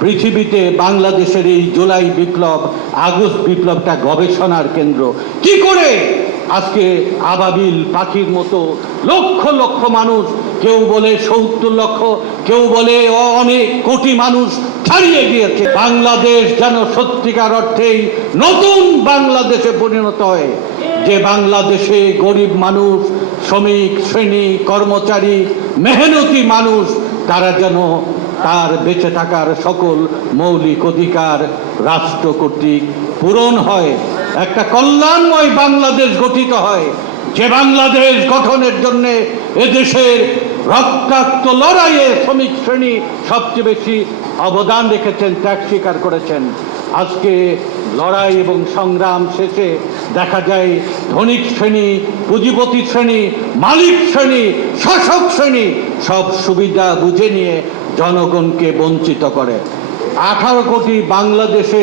পৃথিবীতে বাংলাদেশের এই জুলাই বিপ্লব, আগস্ট বিপ্লবটা গবেষণার কেন্দ্র। কি করে আজকে আবাবিল পাখির মতো লক্ষ লক্ষ মানুষ, কেউ বলে ৭০ লক্ষ, কেউ বলে অনেক কোটি মানুষ ছাড়িয়ে গিয়েছে। বাংলাদেশ যেন সত্যিকার অর্থেই নতুন বাংলাদেশে পরিণত হয়, যে বাংলাদেশে গরিব মানুষ, শ্রমিক শ্রেণী, কর্মচারী, মেহনতি মানুষ, তারা যেন তার বেঁচে থাকার সকল মৌলিক অধিকার রাষ্ট্র কর্তৃক পূরণ হয়, একটা কল্যাণময় বাংলাদেশ গঠিত হয়। যে বাংলাদেশ গঠনের জন্য এদেশের রক্তাক্ত লড়াইয়ে শ্রমিক শ্রেণী সবচেয়ে বেশি অবদান রেখেছেন, ত্যাগ স্বীকার করেছেন। আজকে লড়াই এবং সংগ্রাম শেষে দেখা যায় ধনিক শ্রেণী, পুঁজিপতি শ্রেণী, মালিক শ্রেণী, শাসক শ্রেণী সব সুবিধা বুঝে নিয়ে জনগণকে বঞ্চিত করে। 18 কোটি বাংলাদেশে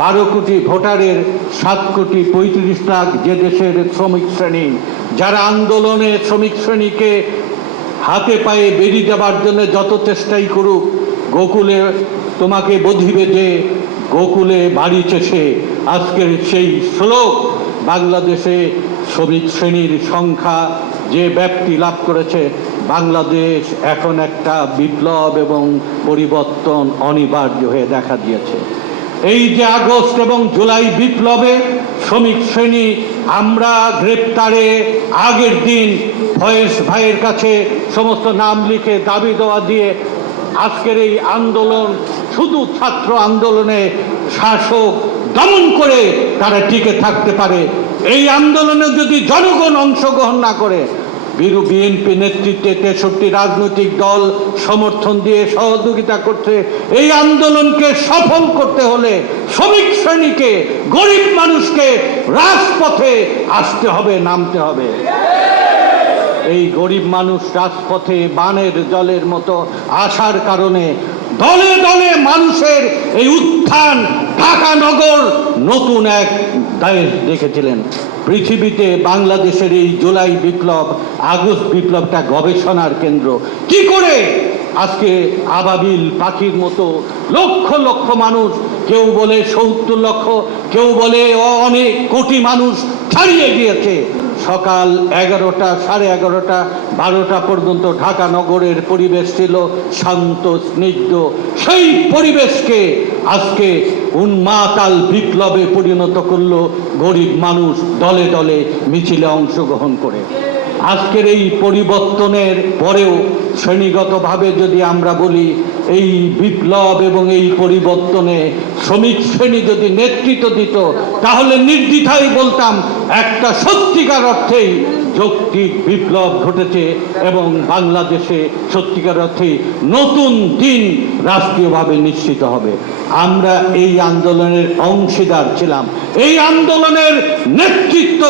12 কোটি ভোটারের 7 কোটি 35 লাখ যে দেশের শ্রমিক শ্রেণী, যারা আন্দোলনে শ্রমিক শ্রেণীকে হাতে পায়ে বেরিয়ে দেওয়ার জন্য যত চেষ্টাই করুক, গোকুলে তোমাকে বধিবে যে, গোকুলে বাড়িছে সে, আজকের সেই শ্লোক বাংলাদেশে শ্রমিক শ্রেণীর সংখ্যা যে ব্যাপ্তি লাভ করেছে, বাংলাদেশ এখন একটা বিপ্লব এবং পরিবর্তন অনিবার্য হয়ে দেখা দিয়েছে। এই যে আগস্ট এবং জুলাই বিপ্লবে শ্রমিক শ্রেণী, আমরা গ্রেপ্তারে আগের দিন ফয়েজ ভাইয়ের কাছে সমস্ত নাম লিখে দাবি দেওয়া দিয়ে আজকের এই আন্দোলন শুধু ছাত্র আন্দোলনে শাসক দমন করে তারা টিকে থাকতে পারে। এই আন্দোলনে যদি জনগণ অংশগ্রহণ না করে, বিএনপি নেতৃত্বে 63 রাজনৈতিক দল সমর্থন দিয়ে সহযোগিতা করছে, এই আন্দোলনকে সফল করতে হলে শ্রমিক শ্রেণীকে, গরিব মানুষকে রাজপথে আসতে হবে, নামতে হবে। এই গরিব মানুষ রাজপথে বানের জলের মতো আসার কারণে দলে দলে মানুষের এই উত্থান ঢাকা নগর নতুন এক দেশ দেখেছিলেন। পৃথিবীতে বাংলাদেশের এই জুলাই বিপ্লব, আগস্ট বিপ্লবটা গবেষণার কেন্দ্র। কি করে আজকে আবাবিল পাখির মতো লক্ষ লক্ষ মানুষ, কেউ বলে ৭০ লক্ষ, কেউ বলে অনেক কোটি মানুষ ছাড়িয়ে গিয়েছে। সকাল 11টা, সাড়ে 11টা, 12টা পর্যন্ত ঢাকা নগরের পরিবেশ ছিল শান্ত স্নিগ্ধ। সেই পরিবেশকে আজকে উন্মাতাল বিপ্লবে পরিণত করলো গরিব মানুষ দলে দলে মিছিলে অংশগ্রহণ করে। আজকের এই পরিবর্তনের পরেও শ্রেণীগতভাবে যদি আমরা বলি, এই বিপ্লব এবং এই পরিবর্তনে শ্রমিক শ্রেণী যদি নেতৃত্ব দিত, তাহলে নির্দ্বিধায় বলতাম একটা সত্যিকার অর্থেই যৌক্তিক বিপ্লব ঘটেছে এবং বাংলাদেশে সত্যিকার অর্থে নতুন দিন রাষ্ট্রীয়ভাবে নিশ্চিত হবে। আমরা এই আন্দোলনের অংশীদার ছিলাম। এই আন্দোলনের নেতৃত্ব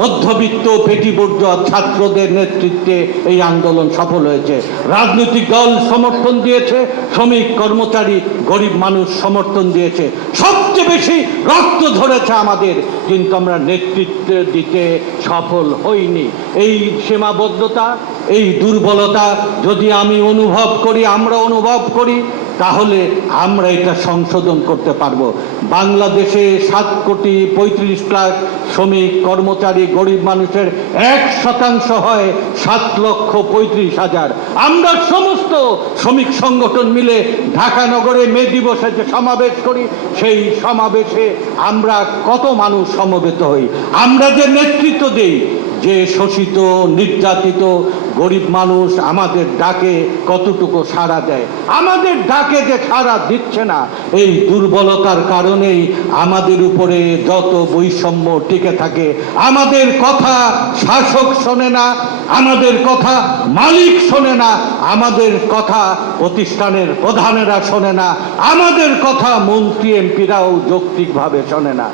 মধ্যবিত্ত পেটিবুর্জোয়া ছাত্রদের নেতৃত্বে এই আন্দোলন সফল হয়েছে। রাজনৈতিক দল সমর্থন দিয়েছে, শ্রমিক, কর্মচারী, গরিব মানুষ সমর্থন দিয়েছে। সবচেয়ে বেশি রক্ত ধরেছে আমাদের, কিন্তু আমরা নেতৃত্ব দিতে সফল হইনি। এই সীমাবদ্ধতা, এই দুর্বলতা যদি আমি অনুভব করি, আমরা অনুভব করি, তাহলে আমরা এটা সংশোধন করতে পারবো। বাংলাদেশে 7 কোটি 35 লাখ শ্রমিক, কর্মচারী, গরিব মানুষের 1% হয় 7,35,000। আমরা সমস্ত শ্রমিক সংগঠন মিলে ঢাকা নগরে মে দিবসে যে সমাবেশ করি, সেই সমাবেশে আমরা কত মানুষ সমবেত হই, আমরা যে নেতৃত্ব দিই, যে শোষিত নির্যাতিত গরিব মানুষ আমাদের ডাকে কতটুকু সাড়া দেয়। আমাদের ডাকে যে সাড়া দিচ্ছে না, এই দুর্বলতার কারণেই আমাদের উপরে যত বৈষম্য টিকে থাকে। আমাদের কথা শাসক শোনে না, আমাদের কথা মালিক শোনে না, আমাদের কথা প্রতিষ্ঠানের প্রধানেরা শোনে না, আমাদের কথা মন্ত্রী এমপিরাও যৌক্তিকভাবে শোনে না।